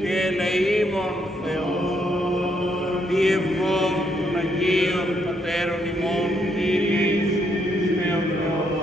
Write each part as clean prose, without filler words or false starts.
και ελεήμων Θεό, διευχών των Αγίων Πατέρων ημών, Κύριε Ιησούς Θεός Θεός,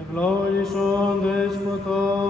ευλόγησον Δέσποτα.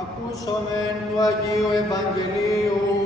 Ακούσομεν του Αγίου Ευαγγελίου.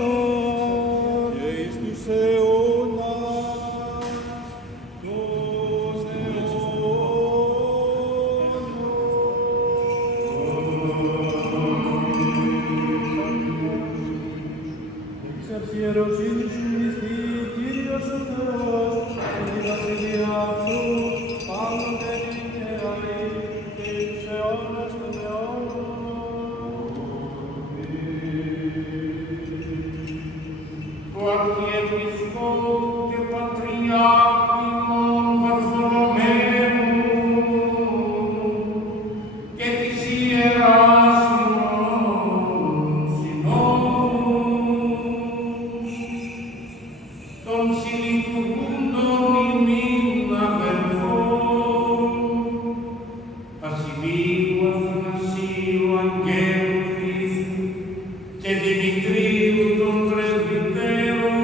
αιώνων. Και εις τους αιώνας Εξ αρχιεροσύνης σου μνηστεί, Κύριος ο Θεός, και τη βασιλεία Αυτού, πάντοτε νύχια και εις τους αιώνας των αιώνων. Το Αρχιεπισκόπου και Πατριάρχη ημών Βαρθολομαίου και της Ιεράς ημών Συνόδου, των συλλειτουργούντων ημίν αδελφών, Βασιλείου Αθανασίου Αγγέλου Χρήστου και Δημητρίου των Πρεσβυτέρων,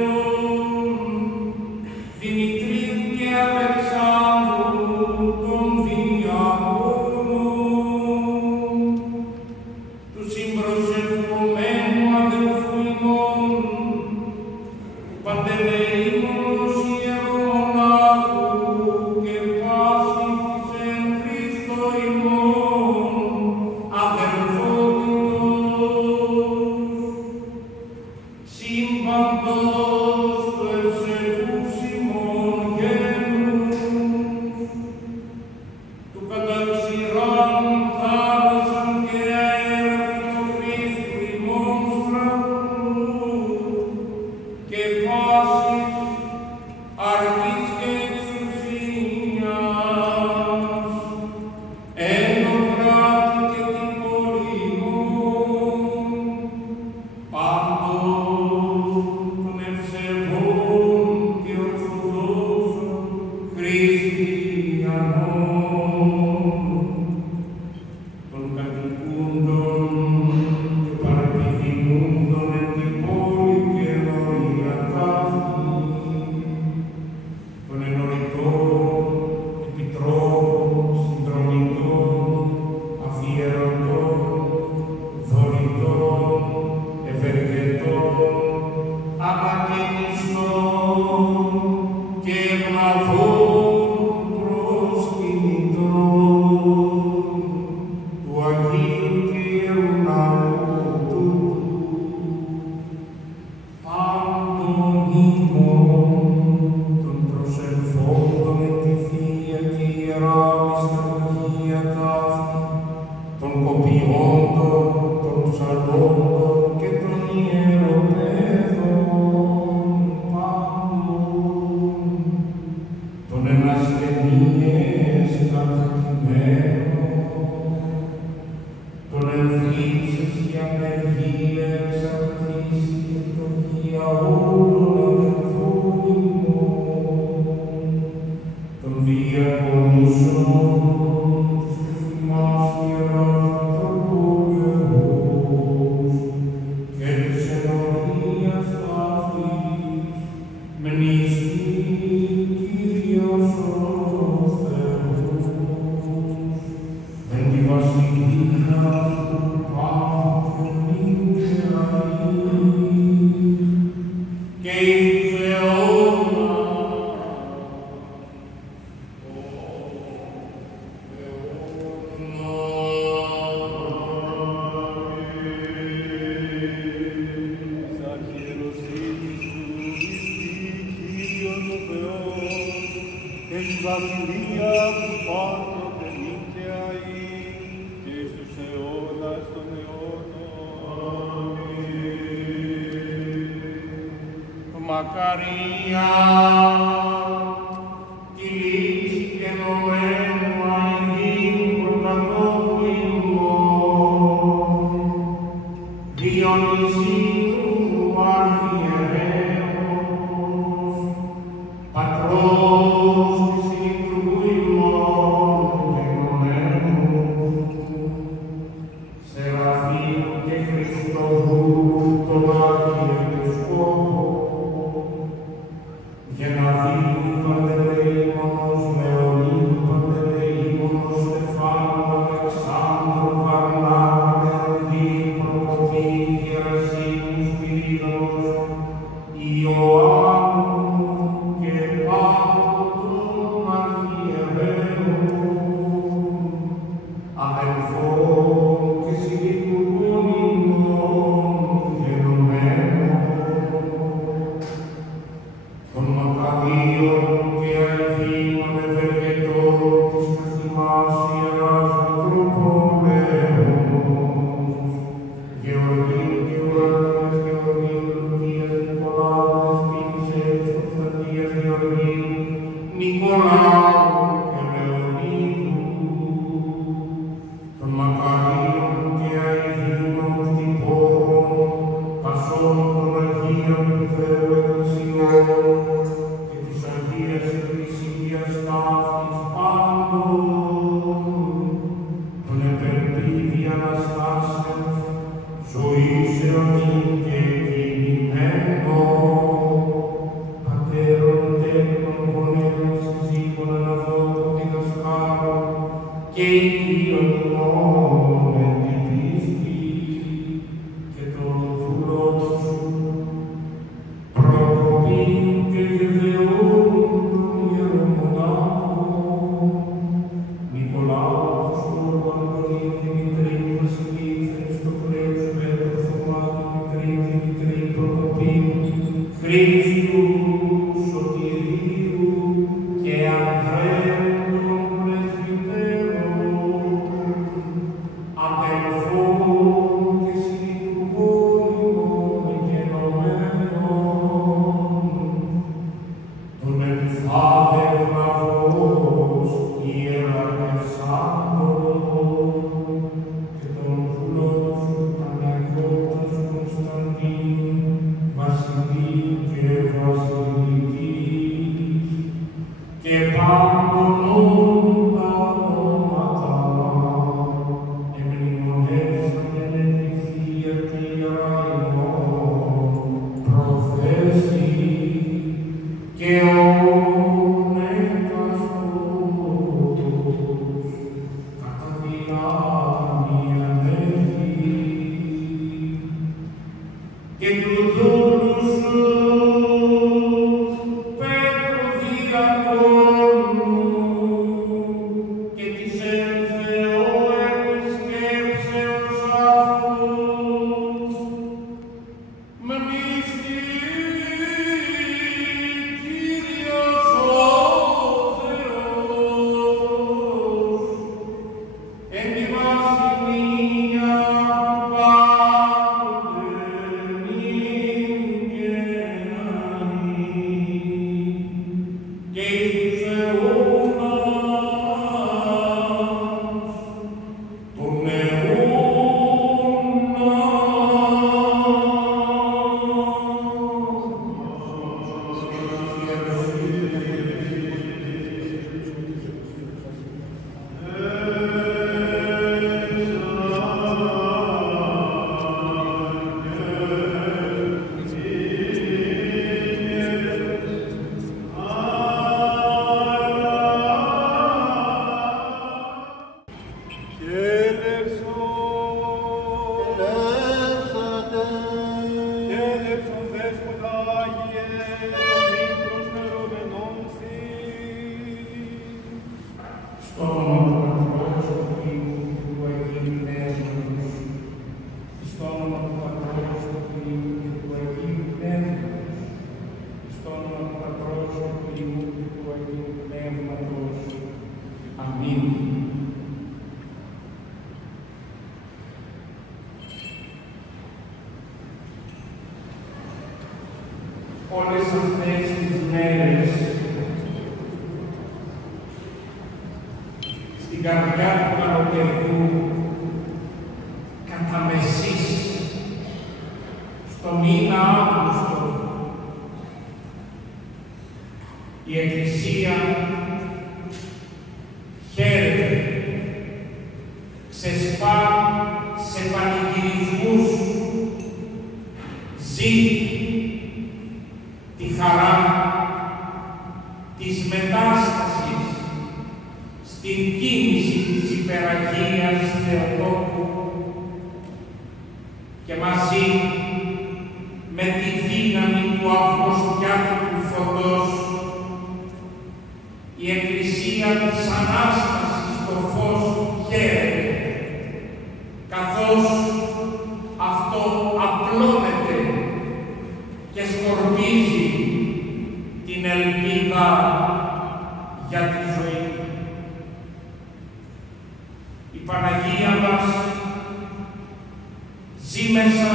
Δημητρίου και Αλεξάνδρου των Διακόνων, του συμπροσευχομένου αδελφού ημών, Παντελεήμονος Ιερομονάχου και πάσης εν Χριστώ ημών, αδελφότητος, σύμπαντος του ευσεβούς ημών γένους, του καταξηράν θάλασσαν και αέρευνα Χριστού ημών στρατού, και πάσης αρχής και εξουσίας, εν το κράτη και την πολύμων, πάντων των ευσεβών και ορθοδόξων χριστιανών, των κατοικούντων και παρεπιθυμούντων εν την πόλη και ενωρία ταύτη, των ενωρητών, επιτρόπων, συνδρομητών, αφιερωτών, δωρητών, ευεργετών, ανακαινιστών και ευλαβών προσκυνητών του Αγίου και Ιερού Ναού τούτου, πάντων ημών των προσελθόντων εν τη Θεία και Ιερά Μυσταγωγία ταύτη, των κοπιόντων, των ψαλόντων και των ιεροπαίδων πάντων, των εν ασθενείες κατακειμένων, των εν θλίψεις και ανεργίες αρτήσει και φτωχία όλων αδελφών ημών, των διακονήσεων της Τριφημάς Ιεράς Μητροπόλεως και της ενωρίας ταύτης, μνήσθη Κύριος ο Θεός, εν τη βασιλεία του Πάτρου νύχια και εις τους της αρχιεροσύνης σου μνηστεί, Κύριος ο Θεός, και εις βασιλεία του πάντοτε νύχια και εις τους αιώνας των αιώνων. Μακαρία, τη λύση και ενωμένου αηδίου προκατόχου ημών, Διονυσίου αρχιερέως, πατρός της συλλειτουργού ημών και ενωμένου, Σεραφείου και Χριστοδούλου των Αρχιεπισκόπων, Γεναδίου Παντελεήμονος Ιωάννου και Παύλου αρχιερέων, αδελφών και συλλητουργών ημών γενομένων, των Μακαβίων και Αλφήμων ευεργετών της καθημάς Ιεράς Μητροπολέως, Γεωργίου και Ουρανίας Γεωργίου, Λουκίας Νικολάου, Δεσποίνης Κωνσταντίας Γεωργίου, Νικολάου και Λεωνίδου, των Μακαρίων και Αηδίων Τυπώρων, πασών των Αγίων του Θεού Εκκλησιών και της Αγίας Εκκλησίας ταύτης πάντων, των επερπίδη Αναστάσεως, ζωής αιωνή και κινημένων, πατέρων, τέκνων, γονέων, συζύγων, αναδόχων, διδασκάλων και οικείων ημών εν την πίστη και των δούλων σου, προκοπήν και γεδεών των ιερομονάχων, Νικολάου, Χριστόλου, Αντωνίου, Δημητρίου, Βασιλείου, Χριστοκλέους, Πέτρου, Θωμάτου, Δημητρίου, Δημητρίου, Προκοπίου, Χρήστου, Σωτηρίου και Ανδρέου των πρεσβυτέρων, αδελφών και συλλητουργών ημών γενομένων, των Εμφάδε Ευλαβώς ιεραρχευσάντων και των δούλων σου Παναγιώτας Κωνσταντίνου, Βασιλείου και Βασιλικής, και πάντων τα ονόματα εμνημονεύσαμε εν τη Θεία και Ιερά ημών προθέσει και όν εκαστότος κατά δυνάμει ανέχει και του δούλου σου Πέτρου διακόνου και της εν Θεώ επισκέψεως αυτούς μνήστη Κύριος ο Θεός εν τη βασιλεία πάντοτε νυν και αεί και εις τους αιώνας των Έλευσον Δέσποτα Άγιε, μην προσμερωμενόν σοι. Στο όνομα του Πατρός, του Υιού και του Αγίου Πνεύματος, στο όνομα του Πατρός, του Υιού και του Αγίου Πνεύματος, στο όνομα του Πατρός, του Υιού και του Αγίου Πνεύματος. Αμήν. Όλες αυτές τις μέρες στην καρδιά του καλοκαιριού κατά μεσής στο μήνα Αύγουστο η Εκκλησία χαίρεται, ξεσπά σε πανηγυρισμούς, ζει τη χαρά της μετάστασης στην κίνηση της υπεραγίας Θεοτόκου και μαζί με τη βία του αυγοστιάτικου φωτός, η Εκκλησία της Ανάστασης στο φως χαίρεται, καθώς αυτό απλώνεται και σκορπίζει την ελπίδα για τη ζωή. Η Παναγία μας ζει μέσα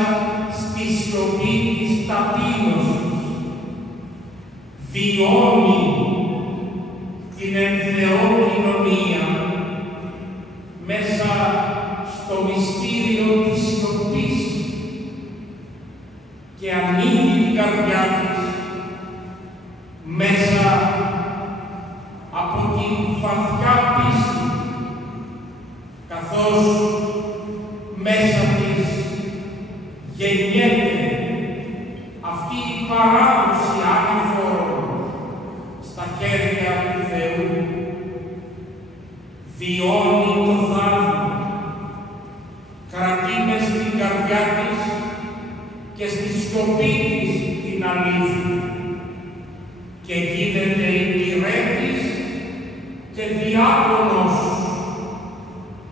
στη σιωπή της ταπείνωσης, βιώνει την εν Θεό κοινωνία μέσα στο μυστήριο της σιωπής και ανοίγει την καρδιά της μέσα από την βαθιά πίστη, καθώς μέσα της γεννιέται αυτή η παράδοση αναφορών στα χέρια του Θεού, βιώνει το θαύμα, κρατεί μες στην καρδιά της και στη σιωπή της την αλήθεια και γίνεται υπηρέτης και διάκονος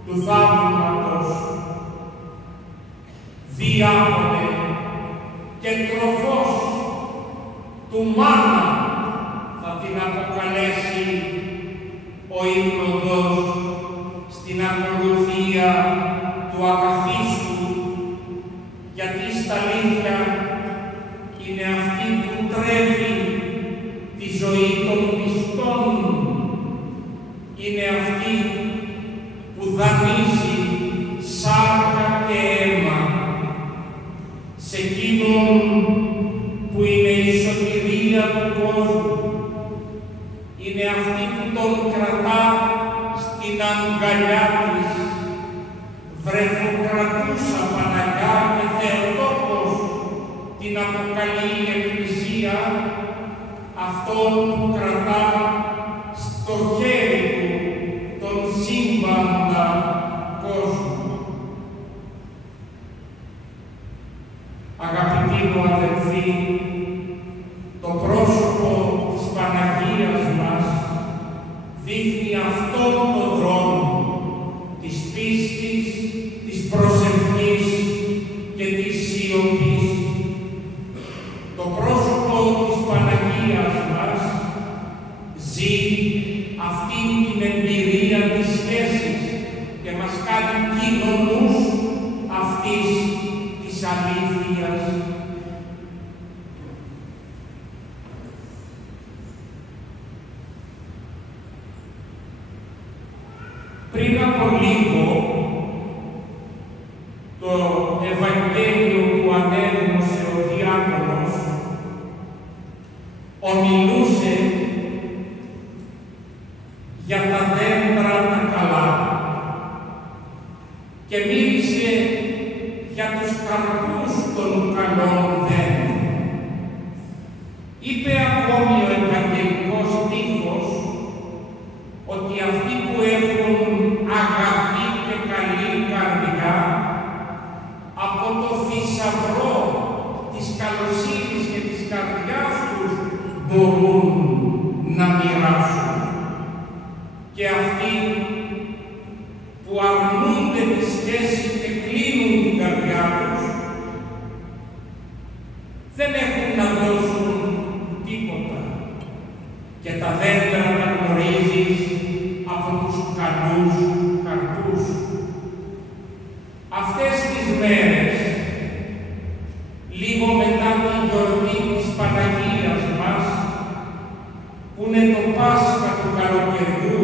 του θαύματος. Διάκονε και τροφός του μάνα θα την αποκαλέσει ο ύπνοδος στην ακολουθία του ακαθίστου, γιατί στα αλήθεια είναι αυτή που τρέφει τη ζωή των πιστών, είναι αυτή που δανείζει σάρκα και αίμα σε εκείνον που είναι η σωτηρία του κόσμου, είναι αυτή που τον κρατά στην αγκαλιά της, βρεφοκρατούσα Παναγιά και Θεοτόκος την αποκαλεί η Εκκλησία, αυτόν που κρατά στο χέρι του τον σύμπαντα κόσμο. Αγαπητοί μου αδελφοί, το πρόσωπο της Παναγίας μας δείχνει αυτόν τον δρόμο της πίστης, της προσευχής και της σιωπής. Το πρόσωπο της Παναγίας μας ζει αυτήν την εμπειρία της σχέσης και μας κάνει κοινωνούς αυτής της αλήθειας. Πριν από λίγο, το Ευαγγέλιο που ανέδωσε ο διάκονος ομιλούσε για τα δέντρα τα καλά και μίλησε για τους καρπούς των καλών δέντρων. Είπε ακόμη ο Ευαγγελικός στίχος ότι αυτοί που έχουν αγαθή και καλή καρδιά από το θησαυρό της καλοσύνης και της καρδιάς τους μπορούν να μοιράσουν. Και αυτοί που αρνούνται τη σχέση και κλείνουν την καρδιά τους δεν έχουν να δώσουν τίποτα. Και τα δέντρα τα γνωρίζεις από τους καλούς καρπούς. Αυτές τις μέρες, λίγο μετά την γιορτή της Παναγίας μας, που είναι το Πάσχα του καλοκαιριού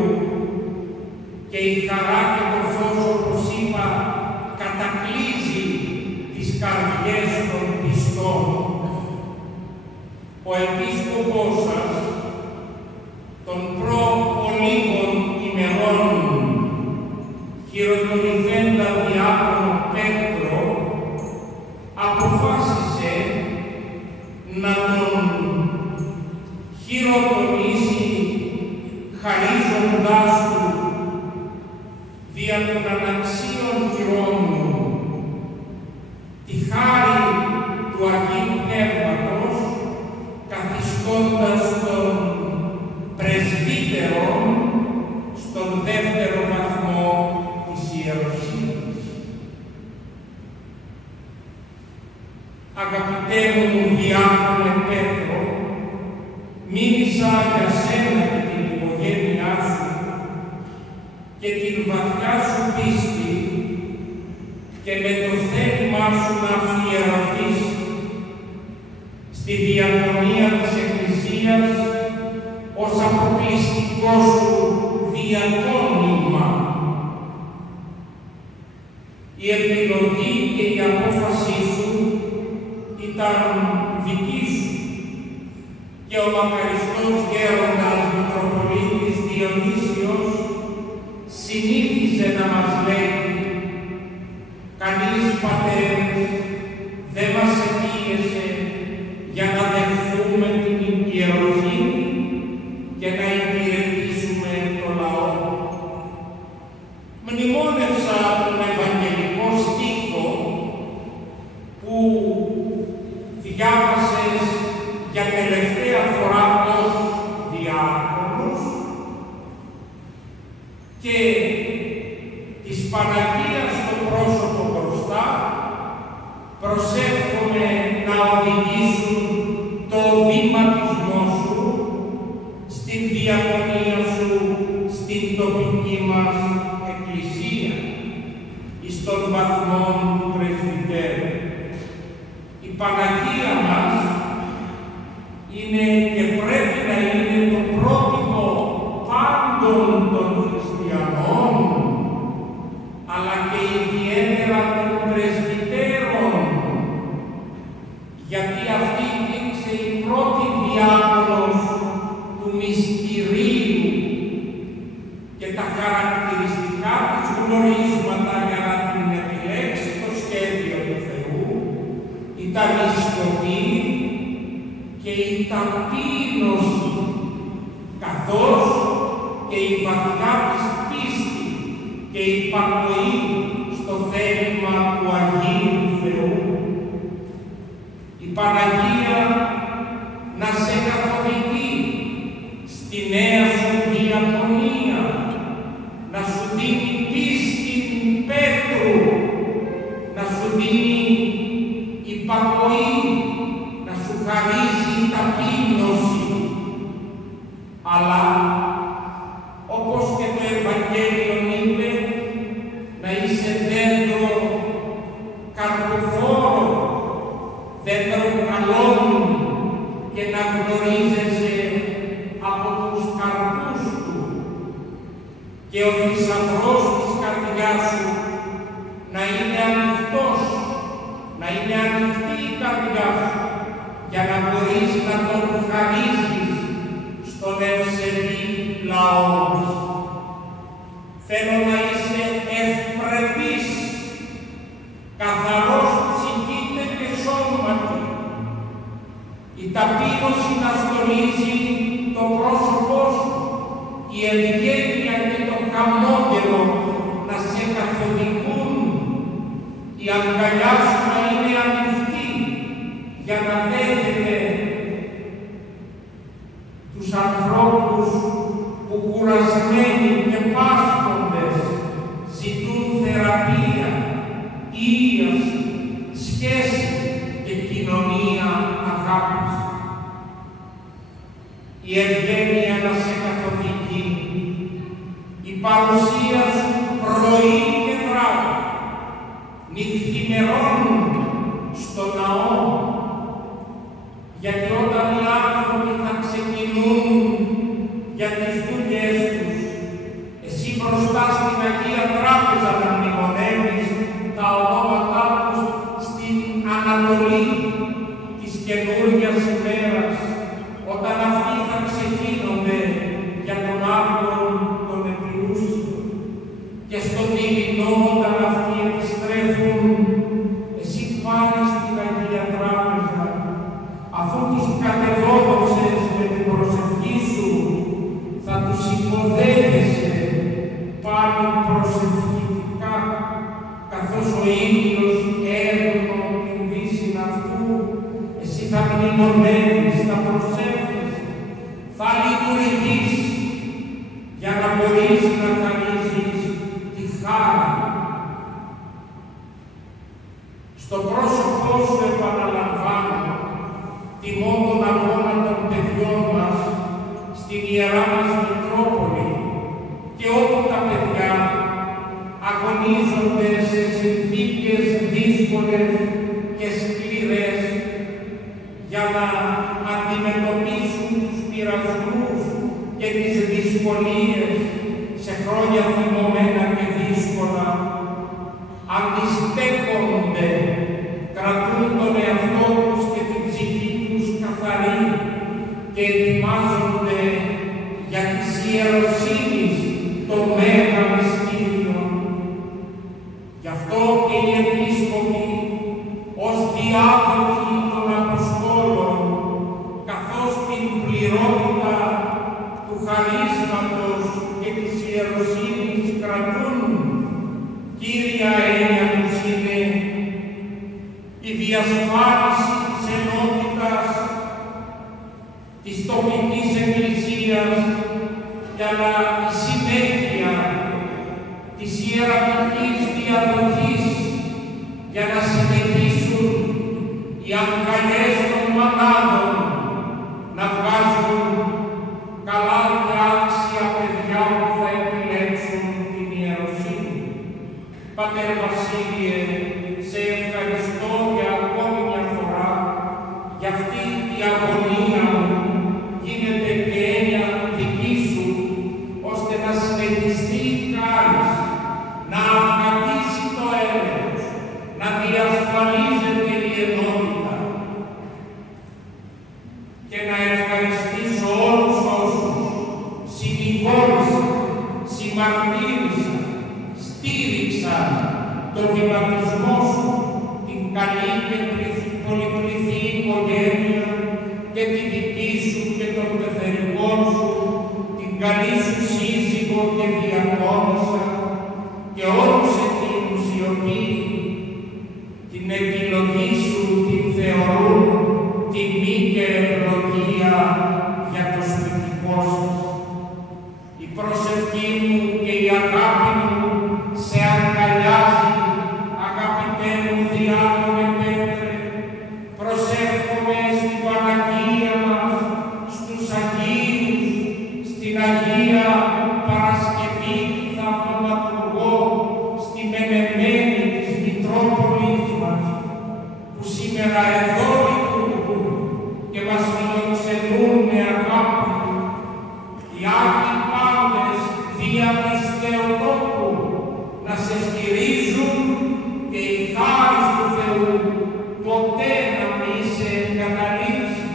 και η χαρά και το φως, όπως είπα, κατακλείζει τις καρδιές των πιστών, ο Επίσκοπος σας, των προ-ολίγων ημερών, χειροτονηθέντα διάκονο Πέτρο, αποφάσισε να τον χειροτονήσει χαρίζοντάς του δια των αναξίων χειρόμου τη χάρη του Αγίου Πνεύματος μίλησα για σένα και την οικογένειά σου και την βαθιά σου πίστη και με το θέλημά σου να αφιερωθείς στη διακονία της Εκκλησίας ως αποκλειστικό σου διακόνημα. Η επιλογή και η απόφασή σου ήταν δική σου και ο μακαριστός γέροντας Μητροπολίτης Διονύσιος συνήθιζε να μας λέει: «Κανείς πατέρες δεν μας επίεσε για να δεχθούμε την ιεροσύνη και να υπηρετήσουμε το λαό». Μνημόνευσα τον Ευαγγελικό στίχο που διάβασες για τελευταία φορά ως διάκονος και της Παναγίας στο πρόσωπο μπροστά προσεύχομαι να οδηγήσουν το βήματισμό σου στην διακονία σου στην τοπική μας Εκκλησία εις των βαθμών του πρεσβυτέρου. Η Παναγία μας είναι και πρέπει να είναι το πρότυπο πάντων των χριστιανών, αλλά και ιδιαίτερα των πρεσβυτέρων, γιατί αυτή υπήρξε η πρώτη διάκονος του μυστηρίου και τα χαρακτηριστικά της γνωρίσματα για να την επιλέξει το σχέδιο του Θεού ήταν η σιωπή και η ταπείνωση, καθώς και η βαθιά της πίστη και η υπακοή στο θέλημα του Αγίου Θεού. Η Παναγία να σε καθοδηγεί στη νέα σου διακονία, να σου δίνει πίστη Πέτρου, να σου δίνει υπακοή, να σου χαρίζει ταπείνωση, αλλά όπως και το Ευαγγέλιο είπε, να είσαι δέντρο καρποφόρο, δέντρο καλών και να γνωρίζεσαι από τους καρπούς του και ο θησαυρός της καρδιάς σου να είναι ανοιχτός, να είναι ανοιχτή η καρδιά σου για να μπορείς να τον χαρίσεις στον ευσεβή λαό μας. Θέλω να είσαι ευπρεπής, καθαρός ψυχήτε και σώματι. Η ταπείνωση να στολίζει το πρόσωπό σου, η ευγένεια και το χαμόγελο να σε καθοδηγούν, η αγκαλιά σου να είναι ανοιχτή για να δέχεται τους ανθρώπους που κουρασμένοι και πάσχοντες ζητούν θεραπεία, ίαση, σχέση και κοινωνία αγάπης. Η ευγένεια να σε καθοδηγεί, η παρουσία σου πρωί και βράδυ, νυχθημερών στο ναό, γιατί όταν οι άνθρωποι θα ξεκινούν για τις δουλειές τους, εσύ μπροστά στην Αγία Τράπεζα να μνημονεύεις τα ονόματά τους στην Ανατολή της καινούργιας ημέρας, όταν αυτοί θα ξεκίνονται για τον Άγιον τον Επιούσιο και στο δειλινό όταν αυτοί επιστρέφουν, εσύ πάλι στην Αγία Τράπεζα, αφού τους κατεβόδοξες με την προσευχή σου, θα τους υποδέχεσαι πάλι προσευχητικά, καθώς ο ήλιος έρνο την δύση αυτού, εσύ θα μνημονεύεις, θα προσεύχεις, θα λειτουργείς για να μπορείς να χαρίσεις τη χάρη. Στο πρόσωπό σου επαναλαμβάνω, τιμώ τον αγώνα των παιδιών μας στην Ιερά μας Μητρόπολη και όπου τα παιδιά αγωνίζονται σε συνθήκες δύσκολες και σκληρές για να αντιμετωπίσουν τους πειρασμούς και τις δυσκολίες σε χρόνια θυμωμένα και δύσκολα, αντιστέκονται, κρατούν τον εαυτό τους και την ψυχή τους καθαρή και ετοιμάζονται για τις ιεροσύνης το Μέγα Μυστήριο. Γι' αυτό και οι επίσκοποι ως διάδοχοι των Αποστόλων, καθώς την πληρότητα του χαρίσματος και της ιεροσύνης κρατούν, κύρια έννοια τους είναι η διασφάλιση της ενότητας της τοπικής εκκλησίας για να η συνέχεια της ιερατικής διαδοχής για να συνεχίσουν οι αγκαλιές των μανάδων να βγάζουν καλά και άξια παιδιά που θα επιλέξουν την ιεροσύνη. Πατέρ Βασίλειε, σε ευχαριστώ για ακόμη μια φορά για αυτή η αγωνία μου γίνεται και έννοια δική σου, ώστε να συνεχιστεί η χάρις, να αυγατήσει το έλεος, να διασφαλίζεται η ενότητα. Και να ευχαριστήσω όλους όσους συνηγόρησαν, συμμαρτύρησαν, στήριξαν το βηματισμό σου, την καλή και πολυπληθή οικογένεια και τη δική σου και των πεθερικών σου, την καλή σου σύζυγο και διακόνισσα και όλους εκείνους οι οποίοι την επιλογή σου την θεωρούν τιμή και ευλογία για το σπιτικό σας. Η προσευχή μου και η αγάπη μου σε αγκαλιάζει, αγαπητέ μου διάδοχε Πέτρε. Προσεύχομαι στην Παναγία μας, στους Αγίους, στην Αγία Παρασκευή του Θαυματουργό, στη μενεμένη της Μητρόπολης μας, που σήμερα εδώ λειτουργούν και μας φιλοξενούν με αγάπη. Οι Άγιοι πάντες δια της Θεοτόκου να σε στηρίζουν και η χάρις του Θεού ποτέ να μη σε εγκαταλείψει,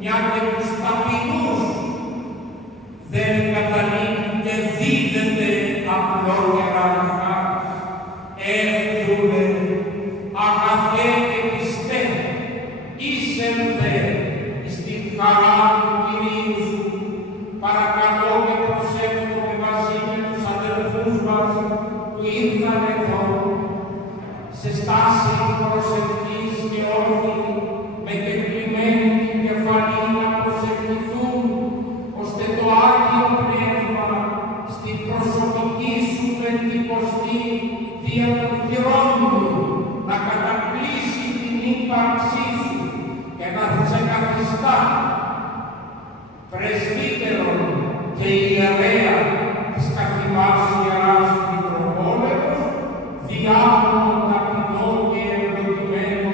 μια και τους ταπεινούς δεν καταλήγει και δίδεται απλότερα χάρις. Εύχομαι, αγαθέ και πιστέ, εισέλθε στην χαρά του Κυρίου σου. Παρακαλώ και προσεύχομαι μαζί με τους αδελφούς μας που ήρθαν εδώ, σε στάση προσευχής και όρθιοι, με κεκλειμένη την κεφαλή να προσευχηθούν, ώστε το Άγιο Πνεύμα στην προσωπική σου πεντηκοστή δια των χειρών του να κατακλείσει την ύπαρξή σου και να σε καθιστά πρεσβύτερον και ιερέα της καθημάς Ιεράς Μητροπόλεως, διάκονον ταπεινών και ευλογημένων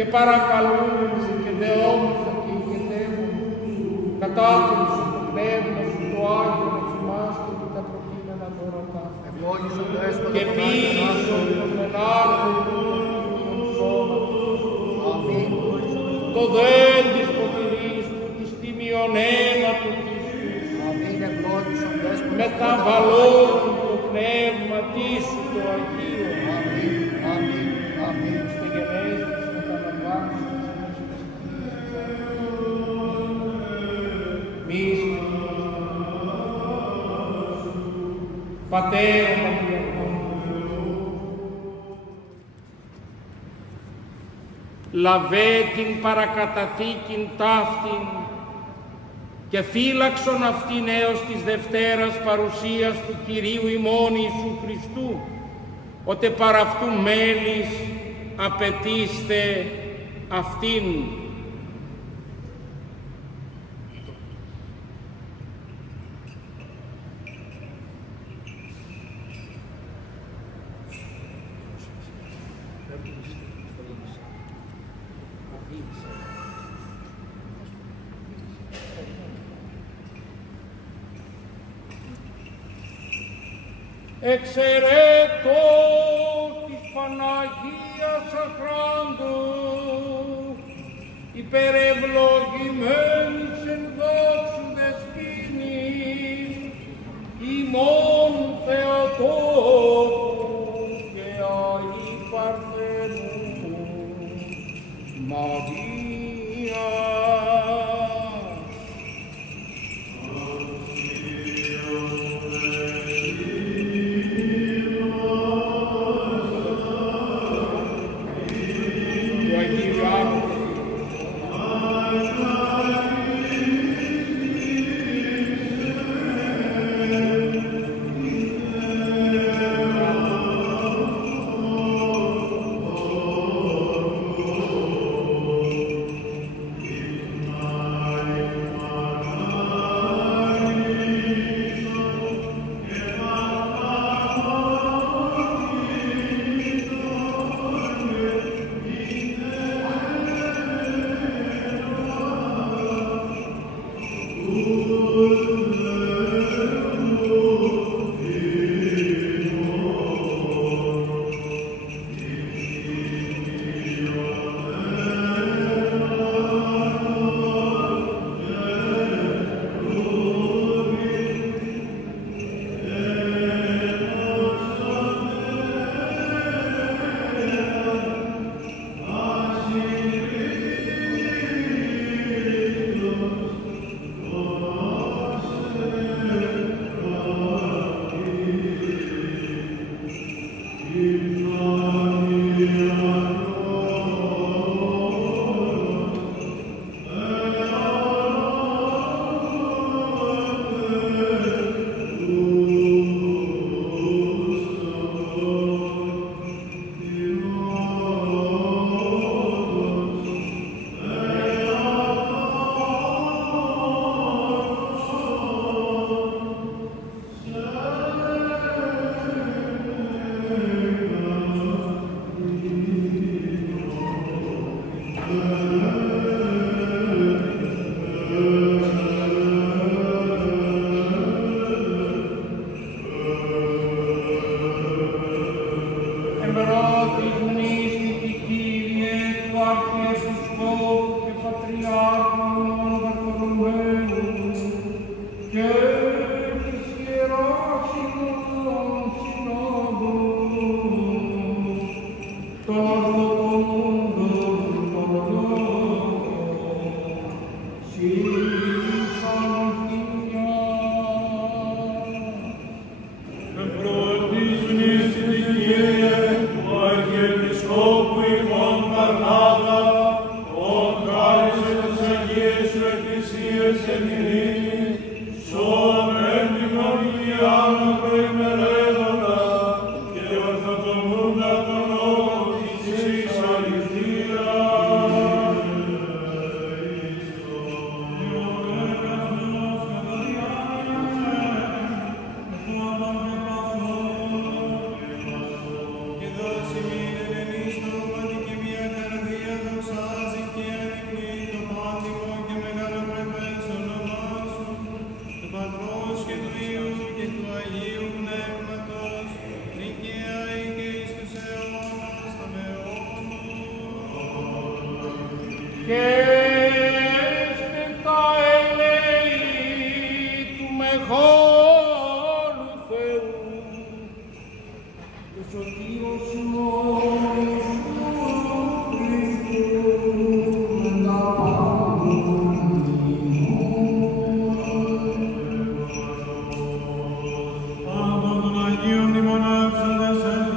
και παρακαλούμενοι και δεόμεθα και ηγετεύουν κατάκριση του πνεύμα σου το Άγιο να θυμάστε και τα προκείμενα δώρατα και πίσω των ενάρκων των σώματος το δέν της ποτηρής του της τιμιονέματος της μεταβαλών το πνεύμα σου το Αγίο στε γενέσεις μεταλαμβάνεις Πατέρα Πατριαρχών, λαβέ την παρακαταθήκην ταύτην και φύλαξον αυτήν έως της Δευτέρας παρουσίας του Κυρίου ημών Ιησού Χριστού, οτε παρ' αυτού μέλης απαιτήστε αυτήν. Εξαιρέτως της Παναγίας Αχράντου, υπερευλογημένης εν δόξου δεσποίνης, ημών Θεοτόκου και Αγίου Παρθένου, Μαρία. Μεγαλου Θεού, ο σωτήρος ημών Ιησού Χριστού, μετά Από τον Αγίον μνημονεύσαντες εν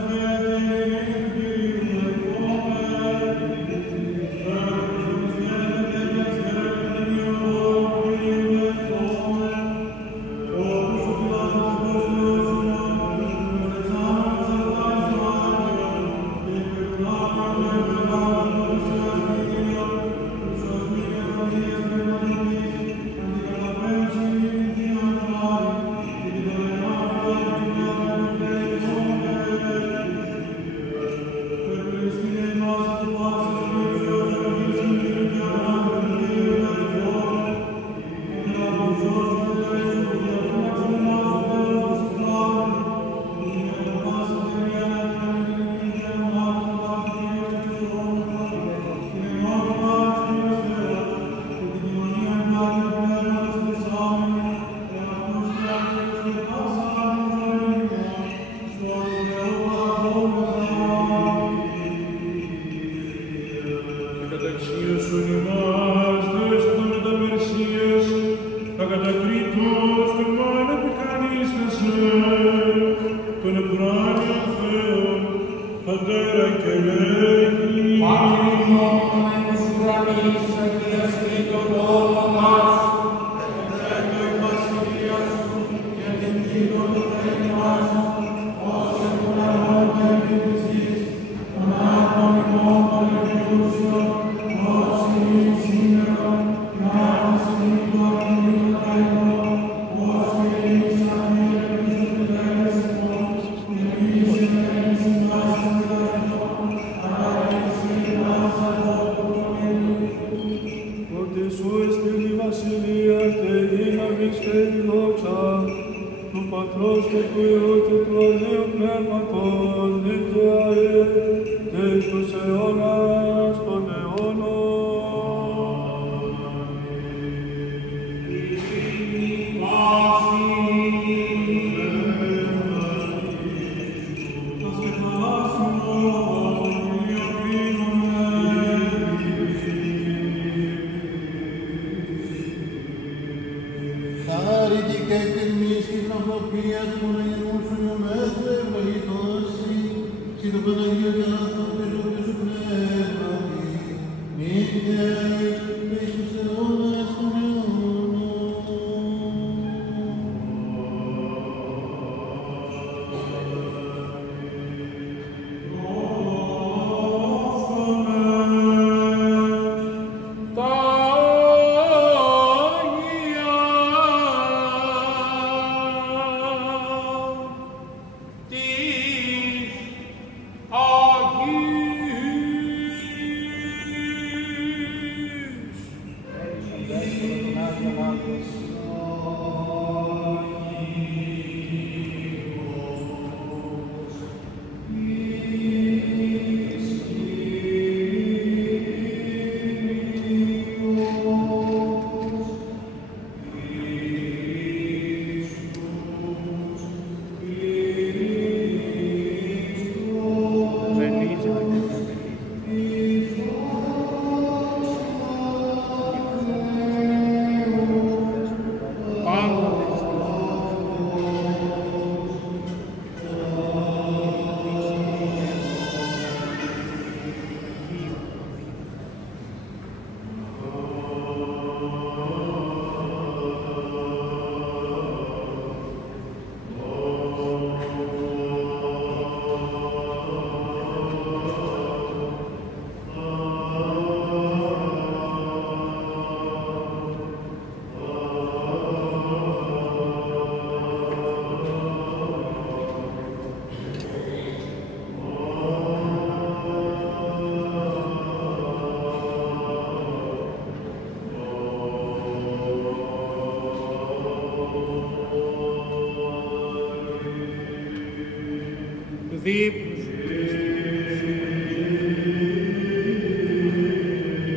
δείπνους τον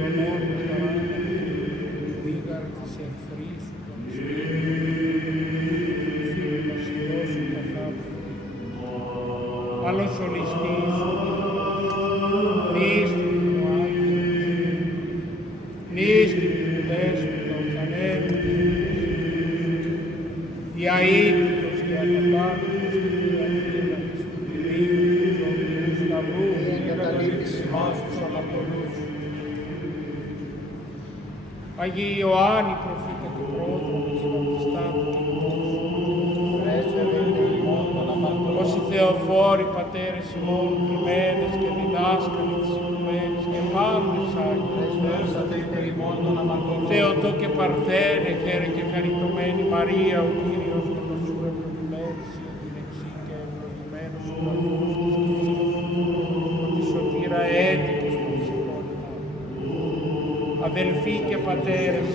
όρμο χαρά, δίγαρ της εχθρής σου τον αλοσολιστής, νύστην του Άγιου, νύστην του Δέσποινα Οφθανέλου, η αίτητος και ακατάκητος και διαθήνατος του Κυρίου και του Σταυρού και καταλήψεις εμάς τους αμαρτωλούς. Αγίοι Ιωάννη, προφήτα και πρόδρομος, βαπτιστάτου και Χριστός, πρέσβευε ημών των αμαρτωλών, όσοι Θεοφόροι, πατέρες ημών, ποιμένες και διδάσκαλοι της οικουμένης και πάντες Άγιοι, πρέσβευσατε υπέρ ημών των αμαρτωλών. Θεοτό και Παρθένε, χαίρε και χαριτωμένη Μαρία, ο Κύριος με το σου ευλογημένης, την εξή και ευλογημένος ο Πατρός της Κυρίας, ότι σωτήρα έτυχες των ψυχών. Αδελφοί και πατέρες,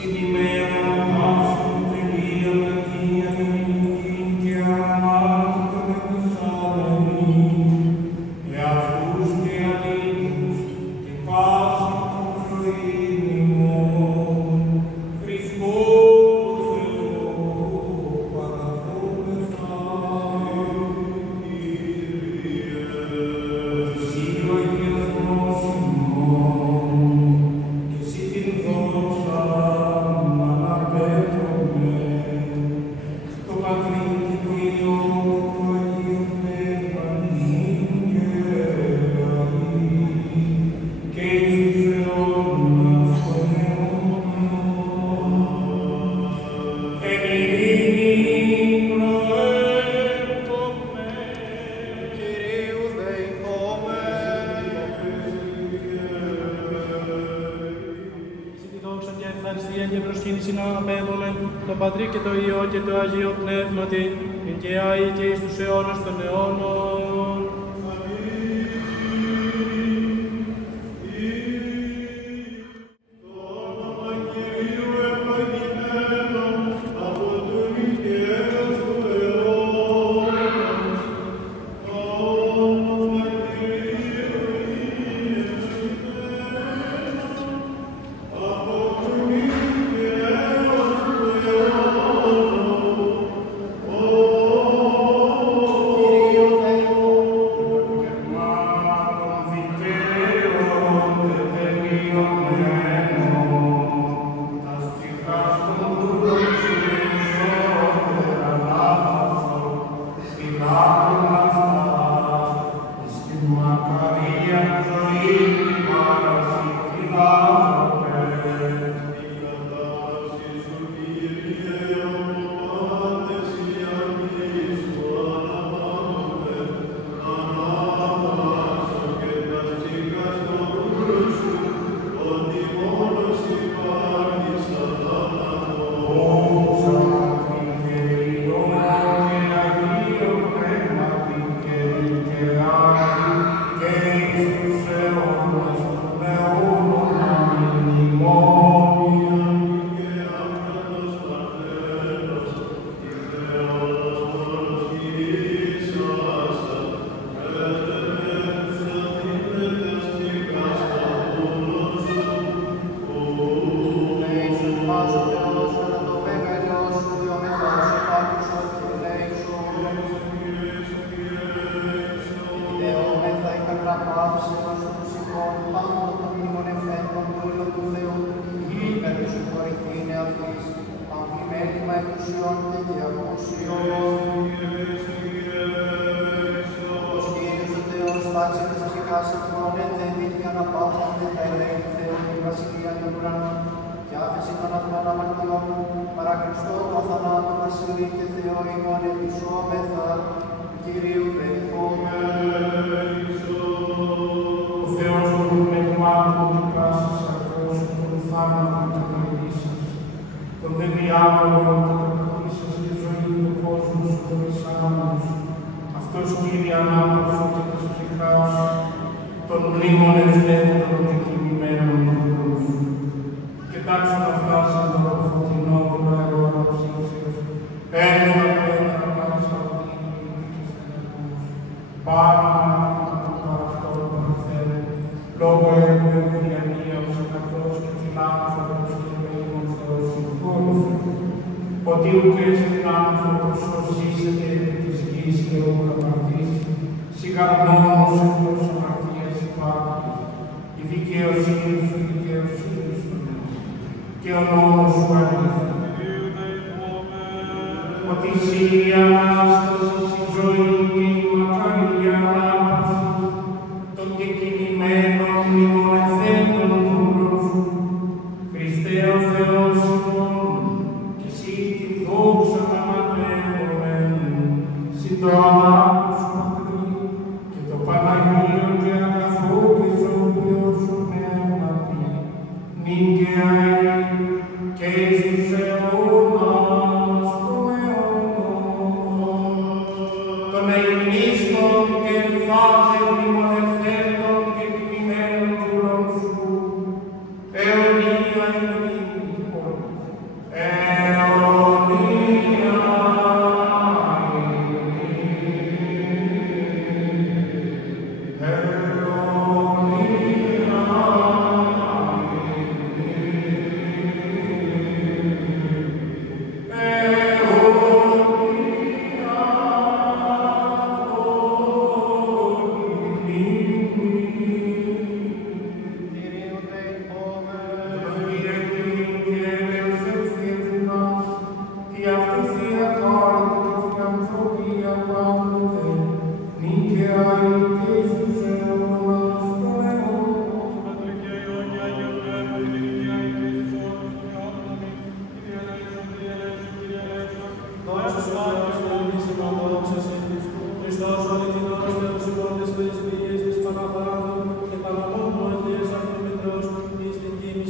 Την ημέρα το Πατρί και το Υιό και το Αγίο Πνεύματι, ειν και αεί και εις τους αιώνας των αιώνων.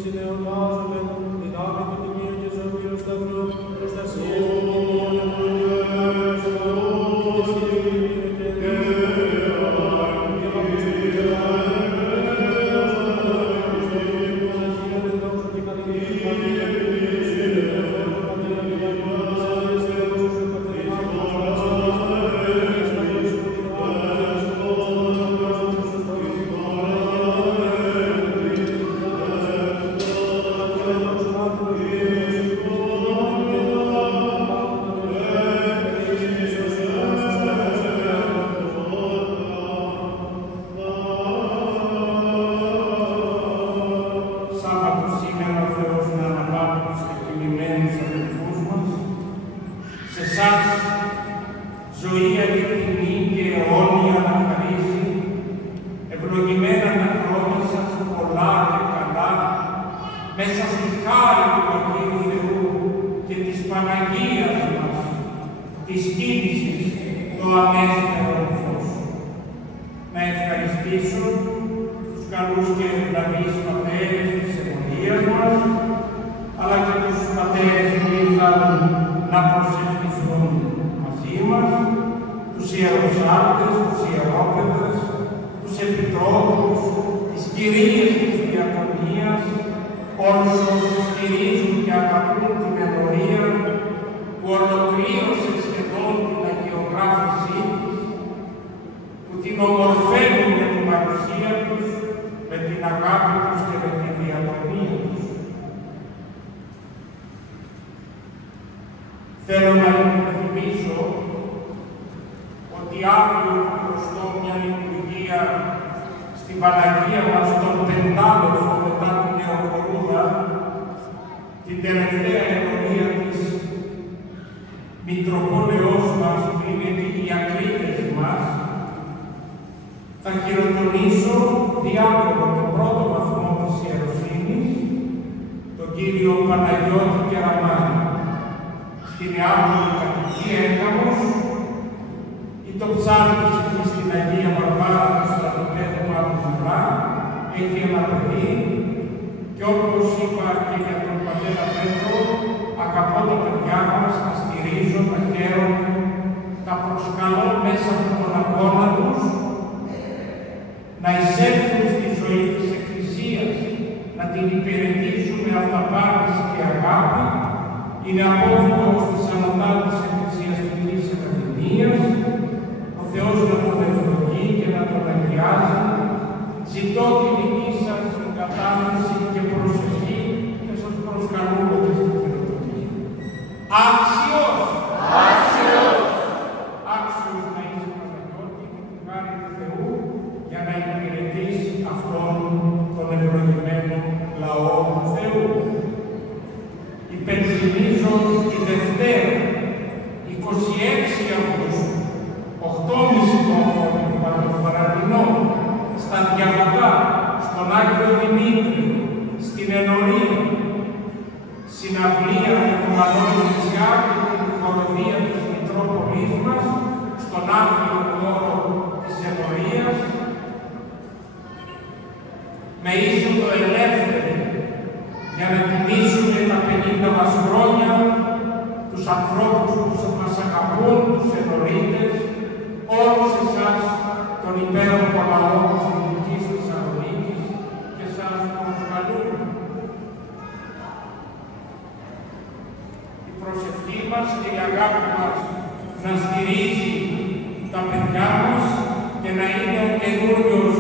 συνεωνάζομαι, δυνάμει του Τιμίου και ζωμίου σταυρού, προστασίες του ζωή αληθινή και αιώνια να χαρίσει, ευλογημένα τα χρόνια σας πολλά και καλά, μέσα στη χάρη του Αγίου Θεού και της Παναγίας μας, της κίνησης το ανέστερο φως. Να ευχαριστήσω τους καλούς και ευλαβείς πατέρες της ευλογίας μας, αλλά και τους πατέρες που ήρθαν να προσευχηθούν μαζί μας, τους ιεροσάρτες, τους ιερόπαιδες, τους επιτρόπους, τις κυρίες της διακονίας, όλους όσους στηρίζουν και αγαπούν την ενορία που ολοκλήρωσε σχεδόν την αγιογράφησή της, που την ομορφαίνουν με την παρουσία τους, με την αγάπη τους και με τη διακονία τους. Θέλω να υπενθυμίσω ότι αύριο μπροστά μια λειτουργία στην Παναγία μας τον Πεντάλοφο μετά την Νεοχορούδα, την τελευταία ενορία της Μητροπόλεως μας που είναι οι διακρίτες μας, θα χειροτονήσω διάκονο τον πρώτο βαθμό της ιεροσύνης, τον κύριο Παναγιώτη Κεραμάνη. Στην Νεάπολη κατοικεί Έγκαμος, ή το ψάρι της εκεί στην Αγία Βαρβάρα του στρατοπέδου Μαρμουδά, έχει ένα παιδί και όπως είπα και για τον πατέρα Πέτρο, αγαπώ τα παιδιά μας, τα στηρίζω, τα χαίρομαι, τα προσκαλώ μέσα από τον αγώνα τους να εισέλθουν στη ζωή της Εκκλησίας, να την υπηρετήσουν με αυταπάτηση και αγάπη. Είναι απόφυτος της ανωτάτης εκκλησιαστικής ακαδημίας, ο Θεός να τον ευλογεί και να τον αγιάζει. Ζητώ τη δική σας κατάθεση και προσευχή και σας προσκαλούμε και στην χειροτονία. Άξιος! Άξιος! Άξιος να είσαι Παναγιώτη με τη χάρη του Θεού για να υπηρετείς αυτόν τον ευλογημένο λαό του Θεού. Υπενθυμίζω τη Δευτέρα, 26 Αυγούστου, 8.30 το Πρωτοφαραντινό, στα Διαβατά, στον Άγιο Δημήτριο, στην Ενορία, συναυλία με τον Μανώλη Νησιά και την χοροδία της Μητρόπολης μας, στον Άγιο χώρο της Ενορίας, με είσοδο ελεύθερη, για να τιμήσουμε τα 50 μας χρόνια, τους ανθρώπους που μας αγαπούν, τους ενορίτες, όλους εσάς, τον υπέροχο λαό της Δυτικής Θεσσαλονίκης και εσάς που προσκαλούν. Η προσευχή μας και η αγάπη μας να στηρίζει τα παιδιά μας και να είναι ο καινούριος